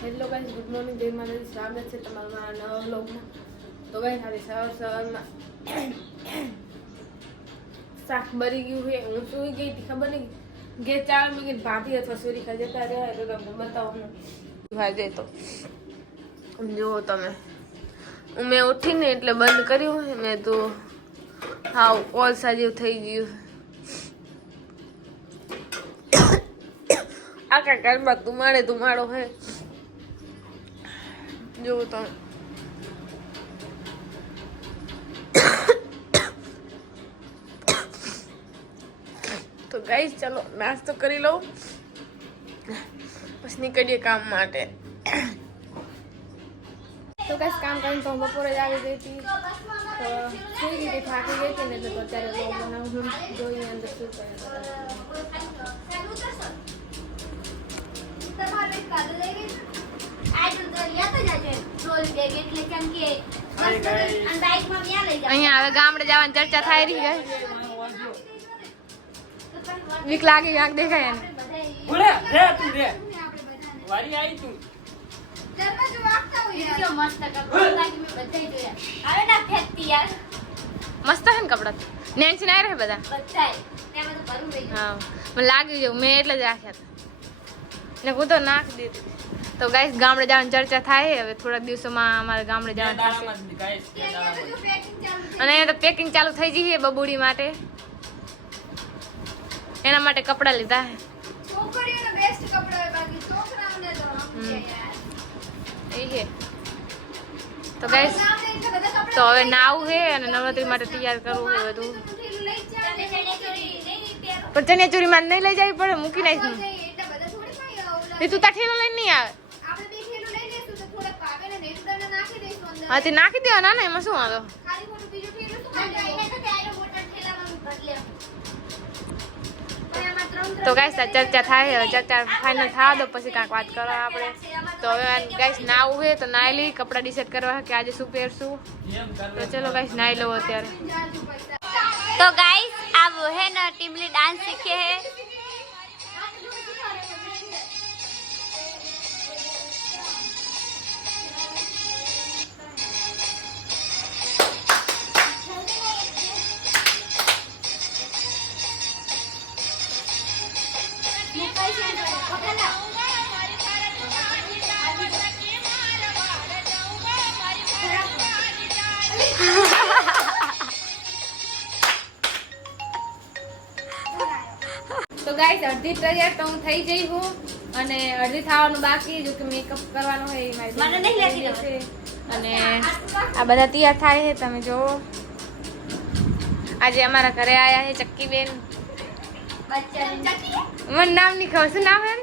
Hello guys, good morning, જય માતાજી. સ્વાગત છે તમારું મારા નવા વ્લોગમાં. તો ગાઈસ આજે સવારમાં શાક બરી ગયું છે. હું સુઈ ગઈ હતી, ખબર નહીં ગેસ ચાલુ મેં કીધું ભાભી અથવા સુરીખા જતા રહ્યા તો તમને બતાવવાનું ભાજે. તો જુઓ તમે, મેં ઉઠીને એટલે બંધ કર્યું મેં તો હાવ કોલસા જેવું થઈ ગયું. આખા ઘરમાં ધુમાડો હે. જો તમે તો ગાઈસ ચલો નાસ્તો કરી લઉં પછી નીકળીએ કામ માટે. તો ગાઈસ કામ કરીને તો બપોરે જ આવી ગઈ હતી, તો સુઈ ગઈ હતી, થાકી ગઈ હતી ને તો અત્યારે વ્લોગ બનાવું જોઈએ અંદર શું કરે. અહીંયા હવે ગામડે જવાની ચર્ચા થાય રહી છે. વીક લાગે આંખ દેખાય એને. મસ્ત છે ને કપડા. નેન્સી ના રહે બધા. હા મને લાગ્યું છે, મેં એટલે જ રાખ્યા હતા ને હું તો નાખી દીધી. તો ગાઈસ ગામડે જવાની ચર્ચા થાય હવે થોડાક દિવસોમાં. અમારે ગામડે જવાનું થશે અને અહીંયા તો પેકિંગ ચાલુ થઈ ગઈ છે બબુડી માટે. એના માટે કપડા લીધા છે. તો ગાઈસ તો હવે નાવું છે અને નવરાત્રી માટે તૈયાર કરવું છે બધું. પણ ચણિયાચોરી માં નહીં લઈ જવી પડે, મૂકી નાખીશું. તું તાર ઠેલો લઈને નહીં આવે. હા તે નાખી દેવાના ને, એમાં શું વાંધો. તો ગાઈસ ચર્ચા થાય, હવે ચર્ચા ફાઇનલ થવા દો પછી કાંઈક વાત કરો આપણે. તો હવે ગાઈસ નાવું છે તો નાઈ લઈ, કપડા ડિસાઈડ કરવા કે આજે શું પહેરશું. તો ચલો ગાઈસ નાઈ લો અત્યારે. तो गाइस अब है ना टिमली डांस सीखे है. તો ગાઈસ અડધી તૈયાર તો હું થઈ ગઈ હું અને અડધી થવાનું બાકી, જો કે મેકઅપ કરવાનો હોય એ મારી છે. અને આ બધા તૈયાર થાય છે, તમે જો. આજે અમારા ઘરે આયા છે ચક્કી બેન. મને નામ નહીં ખબર, શું નામ હે?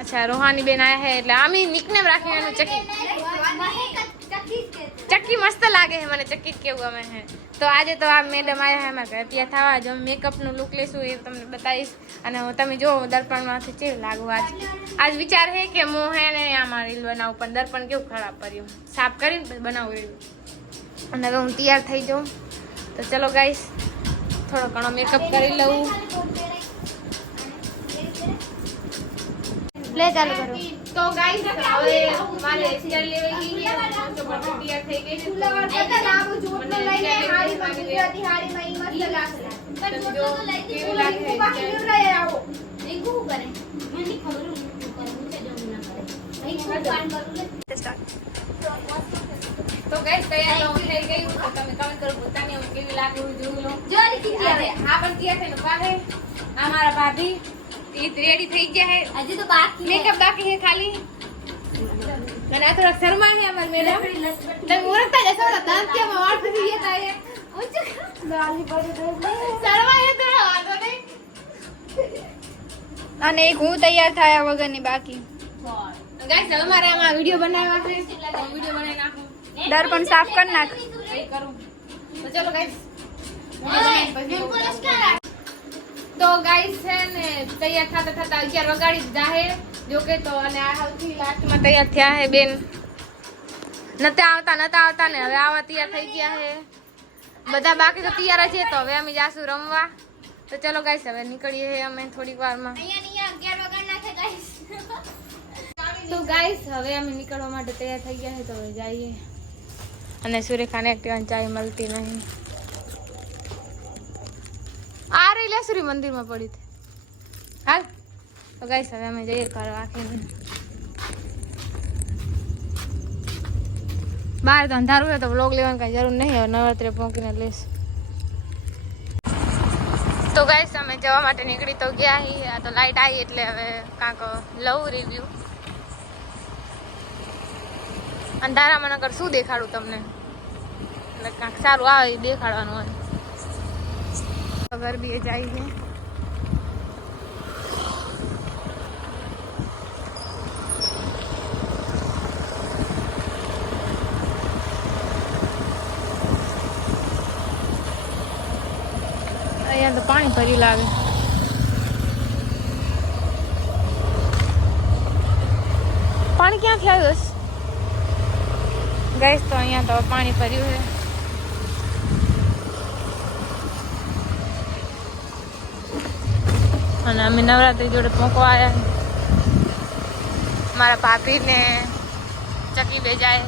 અચ્છા રોહાની બેન આયા છે એટલે આમ નિકનેમ રાખી એનું ચક્કી. ચક્કી મસ્ત લાગે છે, મને ચક્કી જ કેવું ગમે છે. તો આજે તો આ મેડમ આવ્યા છે અમારા ઘરે ત્યાં થવા. જો મેકઅપનું લુક લેશું એ તમને બતાવીશ. અને તમે જો દર્પણમાંથી કેવું લાગુ. આજ વિચાર છે કે હું હે ને આમાં રીલ બનાવું, પણ દર્પણ કેવું ખરાબ કર્યું, સાફ કરીને બનાવું રીલ. અને હવે હું તૈયાર થઈ જાઉં. તો ચલો ગાઈસ થોડો ઘણો મેકઅપ કરી લઉં. प्ले चालू करो. તો ગાઈસ હવે મારે હેરસ્ટાઈલ લેવી ગઈ છે, તો બધું તૈયાર થઈ ગઈ છે. મને તો ગાઈસ તૈયાર તો થઈ ગઈ. તો તમે કમેન્ટ કરો પોતાની હું કેવી લાગે જોઈ લો. હા પણ તૈયાર થઈને પાસે આ મારા ભાભી રેડી થઈ ગયા है. अजी तो बाकी मेकअप बाकी है खाली. मैंने थोड़ा शर्मा है हमारे मैडम. तब मुरता जैसा होता दांत के और फिर ये था ये गाली बड़ी शर्मा है तो वांधो नहीं. અને એક હું તૈયાર થયા વગરની બાકી. गाइस હવે મારે આમાં વિડિયો બનાવવા છે, હું વિડિયો બનાવી નાખું. દર્પણ સાફ કરી નાખ. એ કરું. તો ચલો ગાइस તો ગાઈસ છે ને તૈયાર થતા 11 વાગી જાહે જો કે. તો અને આ સૌથી લાસ્ટમાં તૈયાર થયા હે બેન. નતા આવતા ને હવે આવા તૈયાર થઈ ગયા હે બધા. બાકી તો તૈયાર છે. તો હવે અમે જાશું રમવા. તો ચલો ગાઈસ હવે નીકળીએ અમે થોડીક વારમાં. અહીંયા 11 વાગર નાખે ગાઈસ. તો ગાઈસ હવે અમે નીકળવા માટે તૈયાર થઈ ગયા છે તો હવે જઈએ. અને સુરેખાને એકટીવાની ચાય મળતી નહીં. આ રહી લેસરી મંદિરમાં પડી હતી. હાલ તો ગાઈસ હવે અમે જઈએ ઘર રાખીને. બહાર તો અંધારું છે તો વ્લોગ લેવાની કઈ જરૂર નહીં. હવે નવરાત્રે પહોંચીને લઈશ. તો ગાઈસ અમે જવા માટે નીકળી તો ગયા છીએ. આ તો લાઈટ આવી એટલે હવે કાંક લઉં રિવ્યુ. અંધારામાં નગર શું દેખાડું તમને, એટલે કાંક સારું આવે એ દેખાડવાનું હોય. ગરબીએ જાય છે. અહીંયા તો પાણી ભર્યું લાગે. પાણી ક્યાંથી આવ્યું હશે ગાઈસ? તો અહીંયા તો પાણી ભર્યું છે. અને અમે નવરાત્રી જોડે પહોંચવા આવ્યા. મારા ભાભી ને ચકી બે જાય.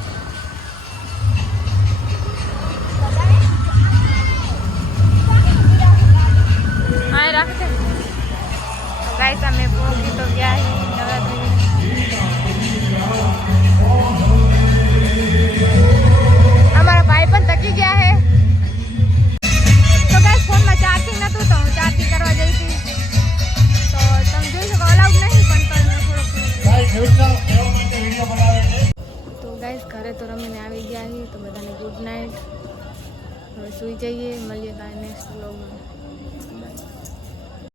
હા રાખશે. ગાઈસ અમે પહોંચી તો ગયા નવરાત્રી. અમારા ભાઈ પણ થકી ગયા છે. તો ગાઈસ ફોનમાં ચાર્જિંગ નતું તો હું ચાર્જિંગ કરવા જઈ હતી. તો તમે જોઈ શકો અલાઉડ નહીં પણ તો ગાઈસ ઘરે તો રમીને આવી ગયા છીએ. તો બધાને ગુડ નાઇટ. હવે સૂઈ જઈએ. મળીએ કાલે નેક્સ્ટ વ્લોગમાં.